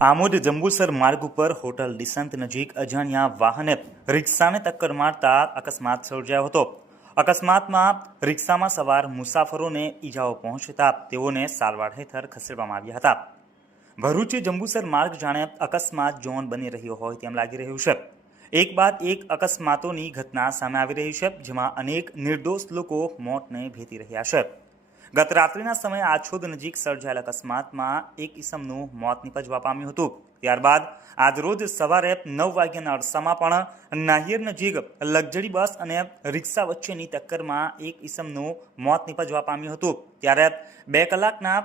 આમોદ જંબુસર માર્ગ ઉપર હોટલ દિશાંત નજીક અજાણ્યા વાહને રિક્ષાને ટક્કર મારતા અકસ્માત સર્જાયો હતો. અકસ્માતમાં રિક્ષામાં સવાર મુસાફરોને ઈજાઓ પહોંચતા તેઓને સારવાર હેઠળ ખસેડવામાં આવ્યા હતા. ભરૂચ જંબુસર માર્ગ જાણે અકસ્માત ઝોન બની રહ્યો હોય તેમ લાગી રહ્યું છે. એક બાદ એક અકસ્માતોની ઘટના સામે આવી રહી છે, જેમાં અનેક નિર્દોષ લોકો મોતને ભેટી રહ્યા છે. ગત રાત્રિના સમયે આછોદ નજીક સર્જાયેલ અકસ્માતમાં એક ઈસમનું મોત નીપજવા પામ્યું હતું. ત્યારબાદ આજરોજ સવારે નવ વાગ્યાના અરસામાં પણ નાહિર નજીક લક્ઝરી બસ અને રિક્ષા વચ્ચેની ટક્કરમાં એક ઈસમનું મોત નીપજવા પામ્યું હતું. ત્યારે બે કલાકના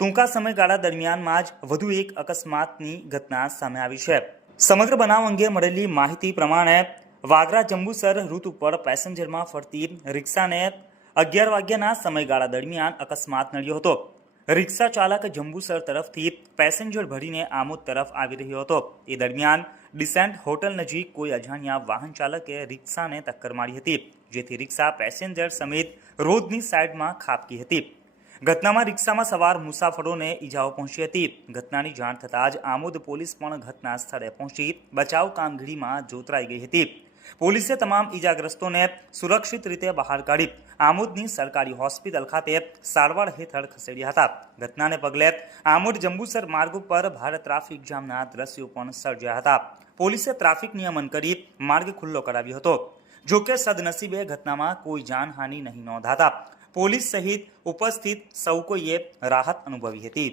ટૂંકા સમયગાળા દરમિયાનમાં જ વધુ એક અકસ્માતની ઘટના સામે આવી છે. સમગ્ર બનાવ અંગે મળેલી માહિતી પ્રમાણે વાગરા જંબુસર રૂટ ઉપર પેસેન્જરમાં ફરતી રિક્ષાને અગિયાર વાગ્યાના સમયગાળા દરમિયાન અકસ્માત નડ્યો હતો. રિક્ષા ચાલક જંબુસર તરફથી પેસેન્જર ભરીને આમોદ તરફ આવી રહ્યો હતો. એ દરમિયાન ડિસેન્ટ હોટલ નજીક કોઈ અજાણ્યા વાહન ચાલકે રિક્ષાને ટક્કર મારી હતી, જેથી રિક્ષા પેસેન્જર સમેત રોડની સાઈડમાં ખાબકી હતી. ઘટનામાં રિક્ષામાં સવાર મુસાફરોને ઈજાઓ પહોંચી હતી. ઘટનાની જાણ થતાં જ આમોદ પોલીસ પણ ઘટના સ્થળે પહોંચી બચાવ કામગીરીમાં જોતરાઈ ગઈ હતી. પોલીસે તમામ ઈજાગ્રસ્તોને સુરક્ષિત રીતે બહાર કાઢી આમોદની સરકારી હોસ્પિટલ ખાતે સારવાર હેઠળ ખસેડ્યા હતા. ઘટનાને પગલે આમોદ જંબુસર માર્ગ ઉપર ભારે ટ્રાફિક જામના દ્રશ્યો પણ સર્જ્યા હતા. પોલીસે ટ્રાફિક નિયમન કરી માર્ગ ખુલ્લો કરાવ્યો હતો. જોકે સદનસીબે ઘટનામાં કોઈ જાનહાનિ નહીં નોંધાતા. પોલીસ સહિત ઉપસ્થિત સૌ કોઈએ રાહત અનુભવી હતી.